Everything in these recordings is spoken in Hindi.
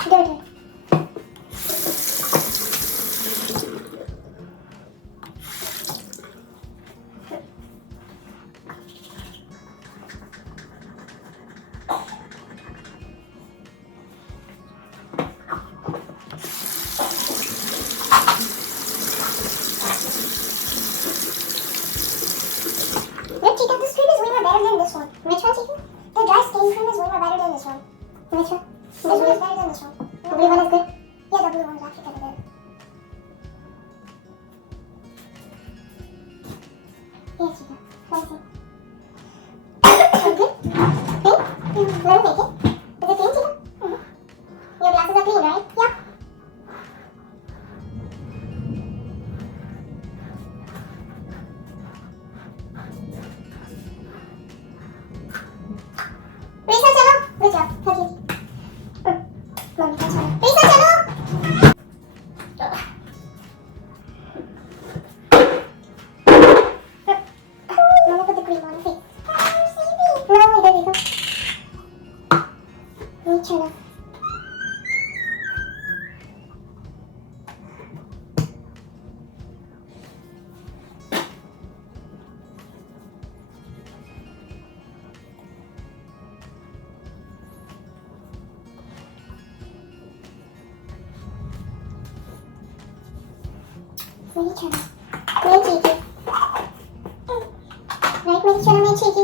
मेरी चलो मैं चीज़ राइट मेरी चलो मैं चीज़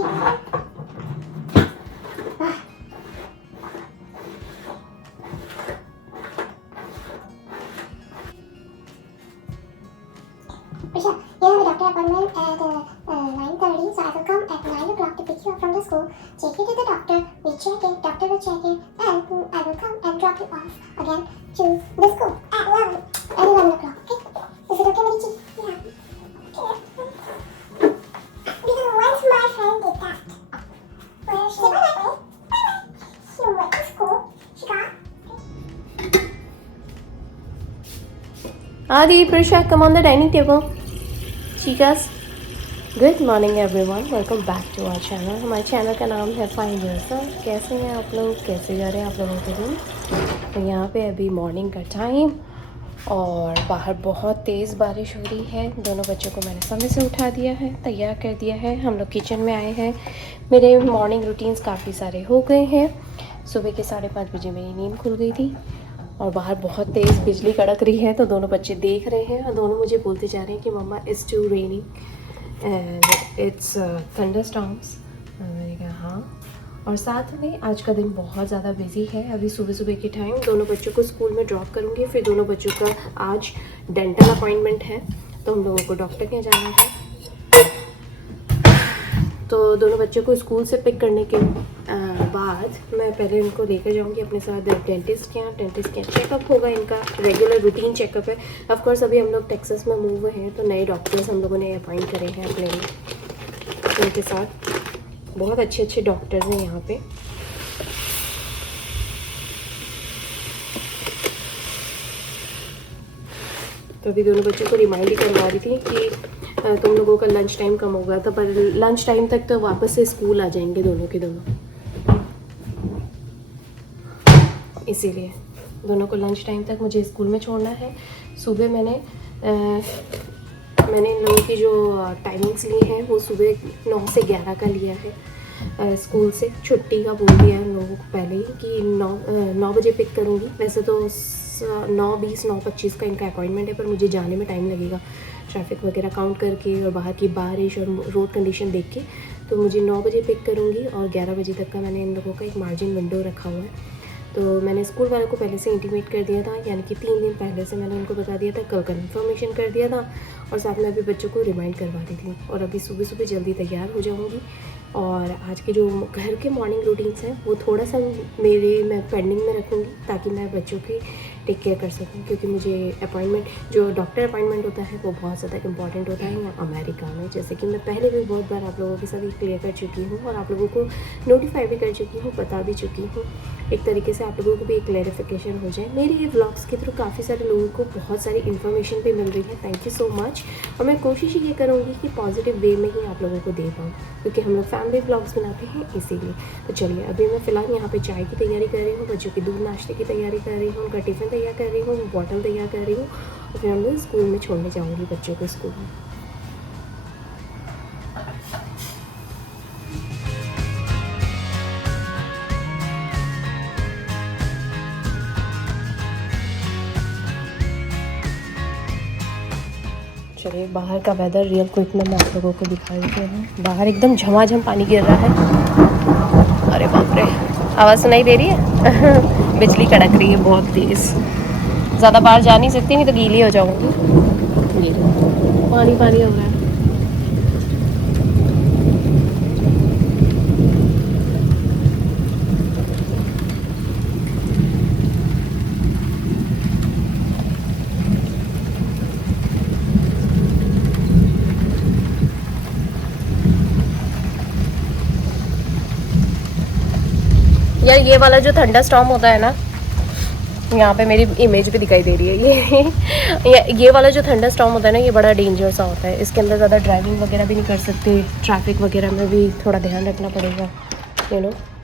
Prisha, you have a doctor appointment at 9:30, so I will come at 9 o'clock to pick you up from the school, take you to the doctor, we check it, doctor will check it, and I will come and drop you off again to the school at 11 o'clock, okay? Is it okay, Marichi? Yeah. Okay. Because once my friend did that, where she went, she went to school, she got... Adi, Prisha, come on the dining table. Chicas, good morning everyone, welcome back to our channel. हमारे चैनल का नाम है फाइन जर्सन। कैसे हैं आप लोग, कैसे जा रहे हैं आप लोगों के दिन? तो यहाँ पे अभी मॉर्निंग का टाइम और बाहर बहुत तेज़ बारिश हो रही है। दोनों बच्चों को मैंने समय से उठा दिया है, तैयार कर दिया है। हम लोग किचन में आए हैं। मेरे मॉर्निंग रूटीन्स काफ़ी सारे हो गए हैं। सुबह के 5:30 बजे मेरी नींद खुल गई थी और बाहर बहुत तेज़ बिजली कड़क रही है। तो दोनों बच्चे देख रहे हैं और दोनों मुझे बोलते जा रहे हैं कि मम्मा it's too raining and it's thunderstorms. मैंने कहा हाँ। और साथ में आज का दिन बहुत ज़्यादा बिजी है। अभी सुबह सुबह के टाइम दोनों बच्चों को स्कूल में ड्रॉप करूँगी। फिर दोनों बच्चों का आज डेंटल अपॉइंटमेंट है, तो हम लोगों को डॉक्टर के यहाँ जाना है। तो दोनों बच्चों को स्कूल से पिक करने के बाद मैं पहले इनको लेकर जाऊंगी अपने साथ डेंटिस्ट के यहाँ। डेंटिस्ट के यहाँ चेकअप होगा, इनका रेगुलर रूटीन चेकअप है। ऑफ कोर्स अभी हम लोग टेक्सास में मूव हुए हैं, तो नए डॉक्टर्स हम लोगों ने अपॉइंट करे हैं अपने लिए। उनके साथ बहुत अच्छे अच्छे डॉक्टर्स हैं यहाँ पे। तो अभी दोनों बच्चों को रिमाइंड करवा रही थी कि तुम लोगों का लंच टाइम कम हो गया था, पर लंच टाइम तक तो वापस से स्कूल आ जाएंगे दोनों के दोनों। इसीलिए दोनों को लंच टाइम तक मुझे स्कूल में छोड़ना है। सुबह मैंने इन लोगों की जो टाइमिंग्स ली हैं वो सुबह 9 से 11 का लिया है। स्कूल से छुट्टी का बोल दिया है उन लोगों को पहले ही कि 9 बजे पिक करूँगी। वैसे तो 9:20 9:25 का इनका अपॉइंटमेंट है, पर मुझे जाने में टाइम लगेगा ट्रैफिक वगैरह काउंट करके और बाहर की बारिश और रोड कंडीशन देख के। तो मुझे 9 बजे पिक करूँगी और 11 बजे तक का मैंने इन लोगों का एक मार्जिन विंडो रखा हुआ है। तो मैंने स्कूल वालों को पहले से इंटीमेट कर दिया था, यानी कि 3 दिन पहले से मैंने उनको बता दिया था, कल कन्फर्मेशन कर दिया था और साथ में अभी बच्चों को रिमाइंड करवा दी थी। और अभी सुबह सुबह जल्दी तैयार हो जाऊँगी। और आज के जो घर के मॉर्निंग रूटीन्स हैं वो थोड़ा सा मैं पेंडिंग में रखूँगी, ताकि मैं बच्चों की टेक केयर कर सकूँ, क्योंकि मुझे अपॉइंटमेंट, जो डॉक्टर अपॉइंटमेंट होता है वो बहुत ज़्यादा इंपॉर्टेंट होता है यहाँ अमेरिका में। जैसे कि मैं पहले भी बहुत बार आप लोगों के साथ क्लियर कर चुकी हूँ और आप लोगों को नोटिफाई भी कर चुकी हूँ, बता भी चुकी हूँ। एक तरीके से आप लोगों को भी एक क्लैरिफिकेशन हो जाए। मेरे ये व्लॉग्स के थ्रू काफ़ी सारे लोगों को बहुत सारी इन्फॉर्मेशन भी मिल रही है, थैंक यू सो मच। और मैं कोशिश ये करूँगी कि पॉजिटिव वे में ही आप लोगों को दे पाऊँ, क्योंकि हम लोग फैमिली व्लॉग्स बनाते हैं इसीलिए। तो चलिए, अभी मैं फ़िलहाल यहाँ पे चाय की तैयारी कर रही हूँ, बच्चों के दूध नाश्ते की तैयारी कर रही हूँ, उनका टिफ़िन तैयार कर रही हूँ, बॉटल तैयार कर रही हूँ, और फिर हम लोग स्कूल में छोड़ने जाऊँगी बच्चों को स्कूल में। चलिए, बाहर का वेदर रियल क्विक में मैं आप लोगों को दिखा देती हूँ। बाहर एकदम झमाझम पानी गिर रहा है। अरे बाप रे, आवाज़ सुनाई दे रही है? बिजली कड़क रही है बहुत तेज़। ज़्यादा बाहर जा नहीं सकती, नहीं तो गीली हो जाऊँगी। पानी पानी हो रहा है। यार ये वाला जो थंडर स्टॉर्म होता है ना, यहाँ पे मेरी इमेज भी दिखाई दे रही है। ये वाला जो थंडर स्टॉर्म होता है ना, ये बड़ा डेंजर सा होता है। इसके अंदर ज़्यादा ड्राइविंग वगैरह भी नहीं कर सकते, ट्रैफिक वगैरह में भी थोड़ा ध्यान रखना पड़ेगा।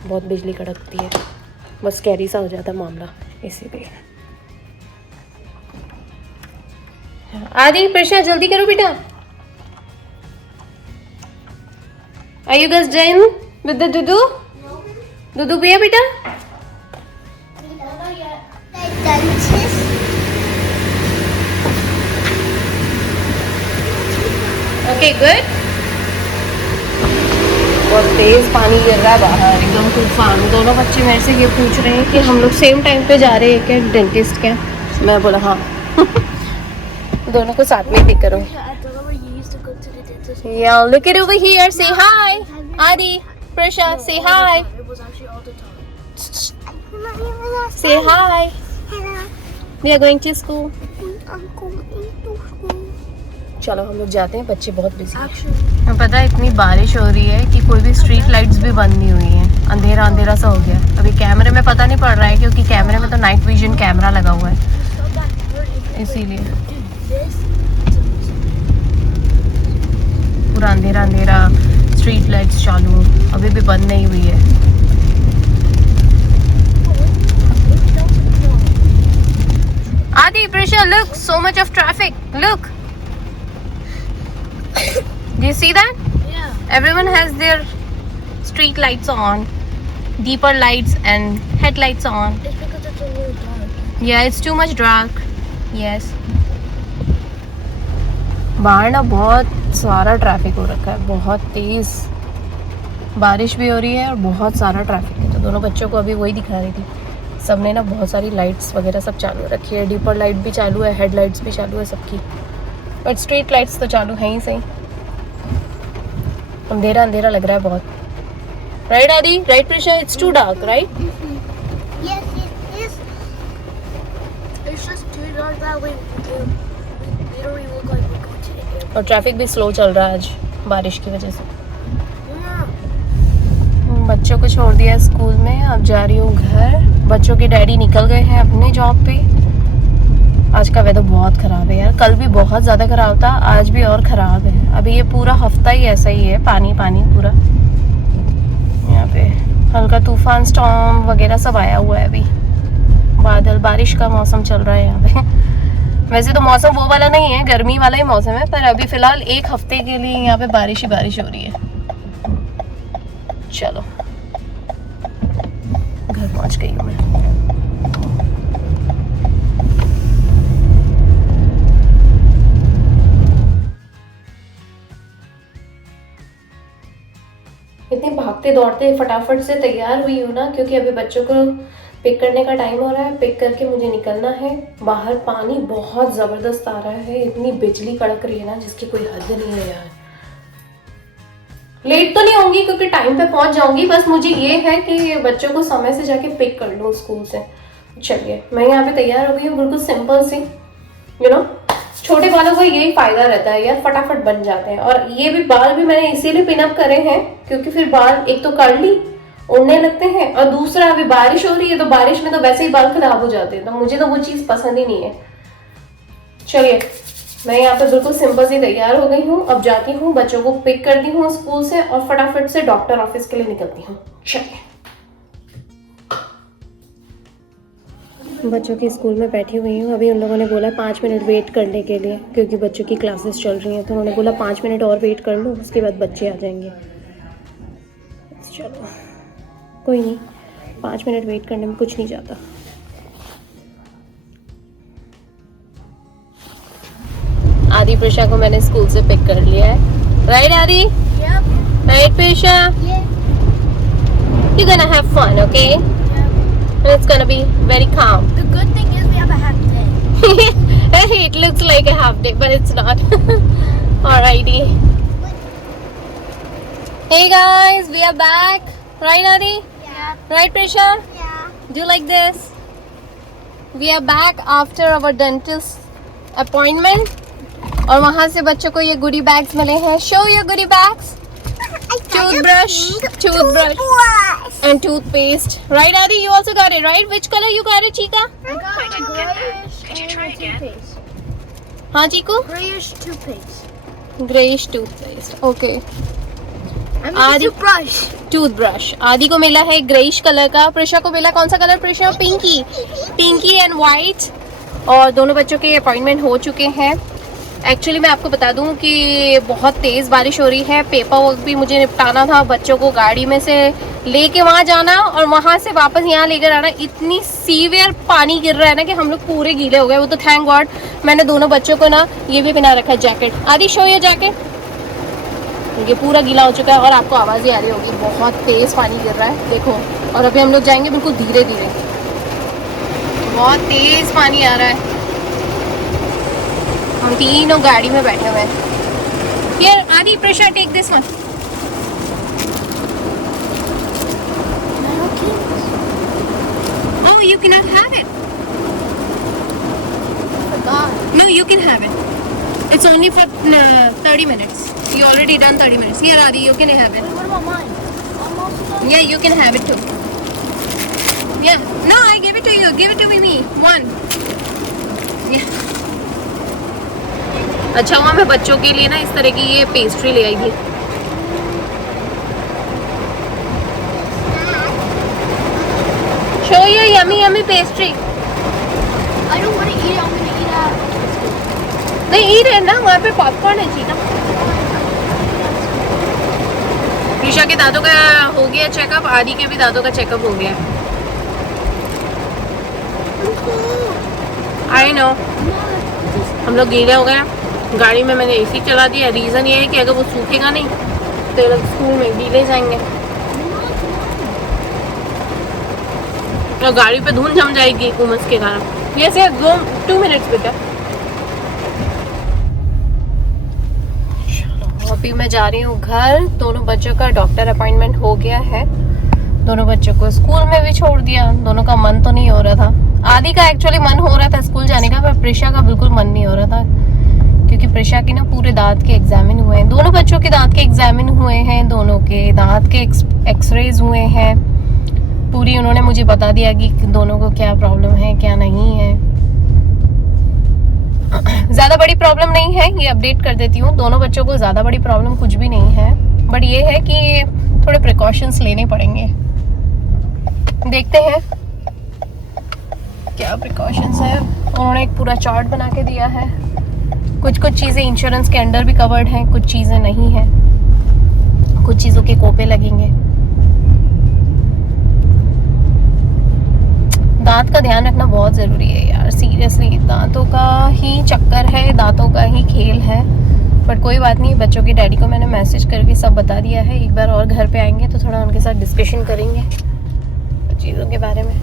बहुत बिजली कड़कती है, बस कैरी सा हो जाता है मामला, इसीलिए। आदि, प्रश्न जल्दी करो बेटा। Are you guys done with the दुदू? दुदू पिया बेटा? Okay good. बहुत तेज पानी गिर रहा है बाहर, एकदम तूफान। दोनों बच्चे मेरे से ये पूछ रहे हैं कि हम लोग सेम टाइम पे जा रहे हैं क्या डेंटिस्ट के? मैं बोला हाँ। दोनों को साथ में पिक करो। Yeah, look it over here. Say hi, Adi, Prisha. Say hi. Say hi. Hello. We are going to school. I'm going to school. चलो हम लोग जाते हैं, बच्चे बहुत बिजी हैं। पता है इतनी बारिश हो रही है कि कोई भी स्ट्रीट लाइट्स भी बंद नहीं हुई हैं, अंधेरा अंधेरा सा हो गया। अभी कैमरे में पता नहीं पड़ रहा है, क्योंकि कैमरे में तो नाइट विजन कैमरा लगा हुआ है, इसीलिए पूरा अंधेरा अंधेरा। स्ट्रीट लाइट्स चालू अभी भी बंद नहीं हुई है। Adi, Prisha, look, so much of traffic. Look. Do you see that? Yeah. Everyone has their street lights on, deeper lights and headlights on. It's because it's a little dark. Yeah, it's too much dark. Yes. बाहर ना बहुत सारा ट्रैफिक हो रखा है, बहुत तेज़ बारिश भी हो रही है और बहुत सारा ट्रैफिक है। तो दोनों बच्चों को अभी वही दिखा रही थी, सबने ना बहुत सारी लाइट्स वगैरह सब चालू रखी है। डीपर लाइट भी चालू है, हेड लाइट्स भी चालू है सबकी, बट स्ट्रीट लाइट्स तो चालू है ही सही। अंधेरा अंधेरा लग रहा है बहुत। Right Aadi? Right Prisha? It's too dark, right? Yes, it is. It's just too dark that way. We don't even look like we're going to the airport. और ट्रैफिक भी स्लो चल रहा है आज बारिश की वजह से। Yeah. बच्चों को छोड़ दिया स्कूल में, अब जा रही हूँ घर। बच्चों के डैडी निकल गए हैं अपने जॉब पे। आज का वेदर बहुत ख़राब है यार, कल भी बहुत ज़्यादा ख़राब था, आज भी और ख़राब है। अभी ये पूरा हफ्ता ही ऐसा ही है, पानी पानी पूरा। यहाँ पे हल्का तूफान स्टॉर्म वगैरह सब आया हुआ है, अभी बादल बारिश का मौसम चल रहा है यहाँ पे। वैसे तो मौसम वो वाला नहीं है, गर्मी वाला ही मौसम है, पर अभी फ़िलहाल एक हफ्ते के लिए यहाँ पे बारिश ही बारिश हो रही है। चलो घर पहुँच गई हूँ मैं। इतने भागते दौड़ते फटाफट से तैयार हुई हूँ ना, क्योंकि अभी बच्चों को पिक करने का टाइम हो रहा है। पिक करके मुझे निकलना है। बाहर पानी बहुत ज़बरदस्त आ रहा है, इतनी बिजली कड़क रही है ना जिसकी कोई हद नहीं है यार। लेट तो नहीं होंगी क्योंकि टाइम पे पहुंच जाऊंगी, बस मुझे ये है कि बच्चों को समय से जाके पिक कर लूँ स्कूल से, चलिए मैं यहाँ पे तैयार हो गई हूँ, बिल्कुल सिंपल सी, छोटे बालों का यही फायदा रहता है यार, फटाफट बन जाते हैं। और ये भी बाल भी मैंने इसीलिए पिनअप करे हैं क्योंकि फिर बाल एक तो कर्ली उड़ने लगते हैं, और दूसरा अभी बारिश हो रही है तो बारिश में तो वैसे ही बाल खराब हो जाते हैं, तो मुझे तो वो चीज़ पसंद ही नहीं है। चलिए मैं यहाँ पे बिल्कुल सिंपल सी तैयार हो गई हूँ, अब जाती हूँ बच्चों को पिक करती हूँ स्कूल से और फटाफट से डॉक्टर ऑफिस के लिए निकलती हूँ। चलिए बच्चों के स्कूल में बैठी हुई हूँ, अभी उन लोगों ने बोला 5 मिनट वेट करने के लिए क्योंकि बच्चों की क्लासेस चल रही हैं, तो उन्होंने बोला 5 मिनट और वेट कर लो, उसके बाद बच्चे आ जाएंगे। चलो कोई नहीं, 5 मिनट वेट करने में कुछ नहीं जाता। आदि प्रेशा को मैंने स्कूल से पिक कर लिया है, right Aadi? Right Presha? You're gonna have fun, okay? And it's gonna be very calm. The good thing is we have a half day. It looks like a half day, but it's not. Alrighty. Hey guys, we are back. Right, Adi? Yeah. Right, Prisha? Yeah. Do you like this? We are back after our dentist appointment. और वहाँ से बच्चों को ये goodie bags मिले हैं. Show your goodie bags. Toothbrush, and toothpaste. Right, Adi? You also got it, right? Which color you got it, Chica? I got a grayish and toothpaste. हाँ, Chiku? Grayish toothpaste. Grayish toothpaste. Okay. And Adi- toothbrush. Toothbrush आदि को मिला है ग्रेइश कलर का, प्रेशा को मिला कौन सा colour Presha? Pinky and white. और दोनों बच्चों के अपॉइंटमेंट हो चुके हैं। एक्चुअली मैं आपको बता दूं कि बहुत तेज़ बारिश हो रही है, पेपर वर्क भी मुझे निपटाना था, बच्चों को गाड़ी में से लेके वहाँ जाना और वहाँ से वापस यहाँ लेकर आना। इतनी सीवियर पानी गिर रहा है ना कि हम लोग पूरे गीले हो गए। वो तो थैंक गॉड मैंने दोनों बच्चों को ना ये भी पहना रखा है जैकेट। आदि शो ये जैकेट, ये पूरा गीला हो चुका है और आपको आवाज़ ही आ रही होगी, बहुत तेज़ पानी गिर रहा है देखो। और अभी हम लोग जाएंगे बिल्कुल धीरे धीरे, बहुत तेज़ पानी आ रहा है। हम तीनों गाड़ी में बैठे हुए हैं। Here, Adi, Prisha, take this one. Oh, you cannot have it. Forgot. No, you can have it. It's only for 30 minutes. You already done 30 minutes. Here, Adi, you can have it. What about mine? Almost done? Yeah, you can have it too. Yeah. No, I gave it to you. Give it to me. One. Yeah. अच्छा हुआ मैं बच्चों के लिए ना इस तरह की ये पेस्ट्री ले आई थी। Show your yummy yummy pastry. I don't want to eat it. I'm going to eat it. नहीं ई रहे ना, वहाँ पे पॉपकॉर्न है चीना। प्रिशा के दांतों का हो गया चेकअप, आदि के भी दांतों का चेकअप हो गया। आई नो हम लोग गीले हो गए, गाड़ी में मैंने एसी चला दिया। रीज़न ये है कि अगर वो सूखेगा नहीं तो लोग स्कूल में गीले जाएंगे और गाड़ी पे धुंध जम जाएगी उमस के कारण। ये से 2 मिनट्स बेटा। अभी मैं जा रही हूँ घर। दोनों बच्चों का डॉक्टर अपॉइंटमेंट हो गया है, दोनों बच्चों को स्कूल में भी छोड़ दिया। दोनों का मन तो नहीं हो रहा था, आदि का एक्चुअली मन हो रहा था स्कूल जाने का, पर प्रिशा का बिल्कुल मन नहीं हो रहा था क्योंकि प्रिशा की ना पूरे दांत के एग्जामिन हुए हैं। दोनों बच्चों के दांत के एग्जामिन हुए हैं, दोनों के दांत के एक्सरेज हुए हैं। पूरी उन्होंने मुझे बता दिया कि दोनों को क्या प्रॉब्लम है क्या नहीं है। ज़्यादा बड़ी प्रॉब्लम नहीं है, ये अपडेट कर देती हूँ। दोनों बच्चों को ज़्यादा बड़ी प्रॉब्लम कुछ भी नहीं है, बट ये है कि थोड़े प्रिकॉशंस लेने पड़ेंगे। देखते हैं क्या प्रिकॉशंस है। उन्होंने एक पूरा चार्ट बना के दिया है। कुछ चीज़ें इंश्योरेंस के अंडर भी कवर्ड हैं, कुछ चीज़ें नहीं हैं, कुछ चीज़ों के कोपे लगेंगे। दांत का ध्यान रखना बहुत ज़रूरी है यार, सीरियसली। दांतों का ही चक्कर है, दांतों का ही खेल है। बट कोई बात नहीं, बच्चों की डैडी को मैंने मैसेज करके सब बता दिया है। एक बार और घर पे आएंगे तो थोड़ा उनके साथ डिस्कशन करेंगे चीज़ों के बारे में।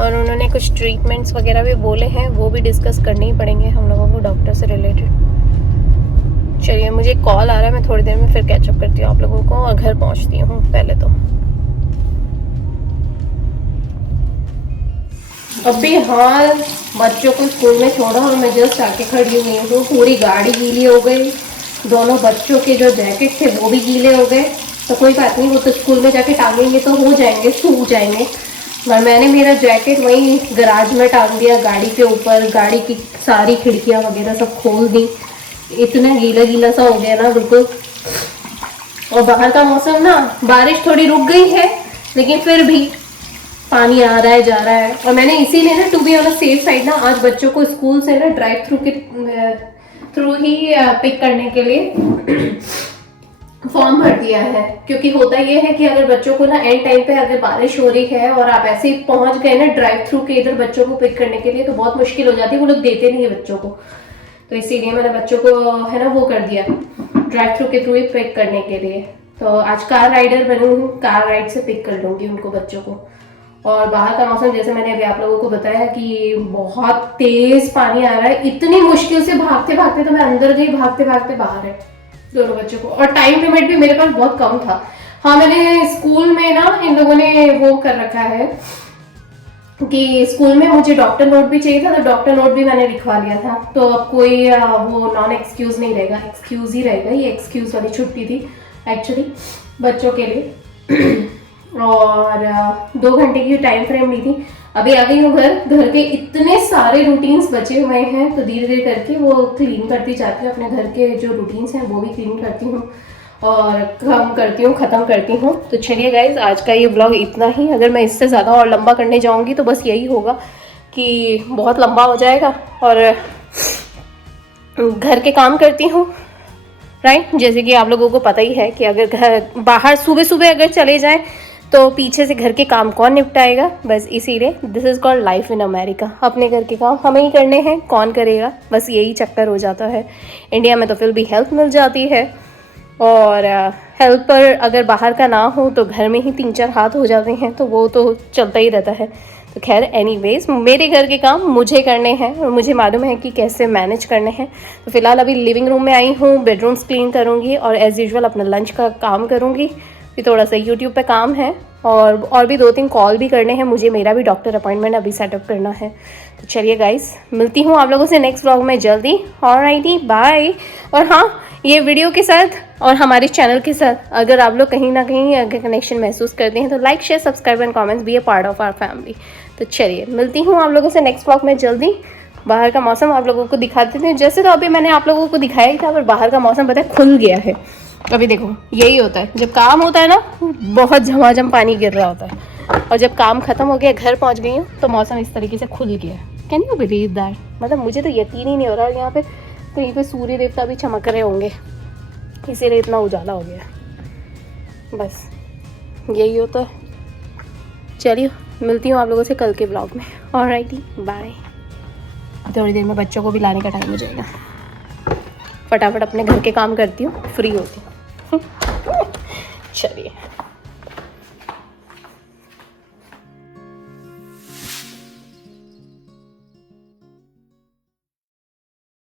और उन्होंने कुछ ट्रीटमेंट्स वगैरह भी बोले हैं, वो भी डिस्कस करने ही पड़ेंगे हम लोगों को डॉक्टर से रिलेटेड। चलिए मुझे कॉल आ रहा है, मैं थोड़ी देर में फिर कैचअप करती हूँ आप लोगों को और घर पहुँचती हूँ। पहले तो अभी हाल बच्चों को स्कूल में छोड़ा और मैं जस्ट आके खड़ी हुई हूँ। पूरी गाड़ी गीली हो गई, दोनों बच्चों के जो जैकेट थे वो भी गीले हो गए। तो कोई बात नहीं, वो तो स्कूल में जाके टांगेंगे तो हो जाएंगे, सूख जाएंगे। और मैंने मेरा जैकेट वहीं गराज में टांग दिया, गाड़ी के ऊपर। गाड़ी की सारी खिड़कियाँ वगैरह सब खोल दी। इतना गीला गीला सा हो गया ना बिल्कुल। और बाहर का मौसम ना, बारिश थोड़ी रुक गई है लेकिन फिर भी पानी आ रहा है जा रहा है। और मैंने इसीलिए ना, to be on a safe side ना, आज बच्चों को स्कूल से ना ड्राइव थ्रू ही पिक करने के लिए फॉर्म भर दिया है। क्योंकि होता ये है कि अगर बच्चों को ना एंड टाइम पे अगर बारिश हो रही है और आप ऐसे ही पहुंच गए ना ड्राइव थ्रू के इधर बच्चों को पिक करने के लिए, तो बहुत मुश्किल हो जाती है, वो लोग देते नहीं है बच्चों को। तो इसीलिए मैंने बच्चों को है ना वो कर दिया, ड्राइव थ्रू के थ्रू ही पिक करने के लिए। तो आज कार राइडर बनी हूँ, कार राइड से पिक कर लूँगी उनको, बच्चों को। और बाहर का मौसम जैसे मैंने अभी आप लोगों को बताया कि बहुत तेज पानी आ रहा है। इतनी मुश्किल से भागते भागते तो मैं अंदर गई, भागते भागते बाहर है दोनों बच्चों को। और टाइम लिमिट भी मेरे पास बहुत कम था। हाँ, मैंने स्कूल में ना इन लोगों ने वो कर रखा है कि स्कूल में मुझे डॉक्टर नोट भी चाहिए था, तो डॉक्टर नोट भी मैंने लिखवा लिया था। तो अब कोई वो नॉन एक्सक्यूज नहीं रहेगा, एक्सक्यूज ही रहेगा। ये एक्सक्यूज वाली छुट्टी थी एक्चुअली बच्चों के लिए। और 2 घंटे की टाइम फ्रेम ली थी। अभी आ गई हूँ घर के इतने सारे रूटीन्स बचे हुए हैं, तो धीरे धीरे करके वो क्लीन करती जाती हूँ। अपने घर के जो रूटीन्स हैं वो भी क्लीन करती हूँ और काम करती हूँ, ख़त्म करती हूँ। तो चलिए गाइज, आज का ये व्लॉग इतना ही। अगर मैं इससे ज़्यादा और लंबा करने जाऊँगी तो बस यही होगा कि बहुत लंबा हो जाएगा। और घर के काम करती हूँ, राइट। जैसे कि आप लोगों को पता ही है कि अगर घर बाहर सुबह सुबह अगर चले जाएं तो पीछे से घर के काम कौन निपटाएगा। बस इसीलिए this is called life in America. अपने घर के काम हमें ही करने हैं, कौन करेगा, बस यही चक्कर हो जाता है। इंडिया में तो फिर भी हेल्प मिल जाती है, और हेल्पर अगर बाहर का ना हो तो घर में ही 3-4 हाथ हो जाते हैं, तो वो तो चलता ही रहता है। तो खैर एनीवेज, मेरे घर के काम मुझे करने हैं और मुझे मालूम है कि कैसे मैनेज करने हैं। तो फिलहाल अभी लिविंग रूम में आई हूँ, बेडरूम्स क्लीन करूँगी और एज़ यूजुअल अपना लंच का काम करूँगी। फिर थोड़ा सा यूट्यूब पे काम है और भी 2-3 कॉल भी करने हैं मुझे। मेरा भी डॉक्टर अपॉइंटमेंट अभी सेटअप करना है। तो चलिए गाइस, मिलती हूँ आप लोगों से नेक्स्ट व्लॉग में जल्दी। Alrighty, bye. और हाँ, ये वीडियो के साथ और हमारे चैनल के साथ अगर आप लोग कहीं ना कहीं अगर कनेक्शन महसूस करते हैं तो like, share, subscribe and comments be a part of our family. तो चलिए, मिलती हूँ आप लोगों से नेक्स्ट व्लॉग में जल्दी। बाहर का मौसम आप लोगों को दिखाते थे, जैसे तो अभी मैंने आप लोगों को दिखाया ही था, पर बाहर का मौसम पता है खुल गया है। अभी देखो, यही होता है जब काम होता है ना, बहुत झमाझम पानी गिर रहा होता है, और जब काम खत्म हो गया, घर पहुंच गई हूँ, तो मौसम इस तरीके से खुल गया। Can you believe that? मतलब मुझे तो यकीन ही नहीं हो रहा है यहाँ पे कहीं पे सूर्य देवता भी चमक रहे होंगे, इसीलिए इतना उजाला हो गया। बस यही होता है। चलिए, मिलती हूँ आप लोगों से कल के ब्लॉग में। Alrighty, bye. थोड़ी देर में बच्चों को भी लाने का टाइम हो जाएगा। फटाफट अपने घर के काम करती हूँ, फ्री होती हूँ। चलिए।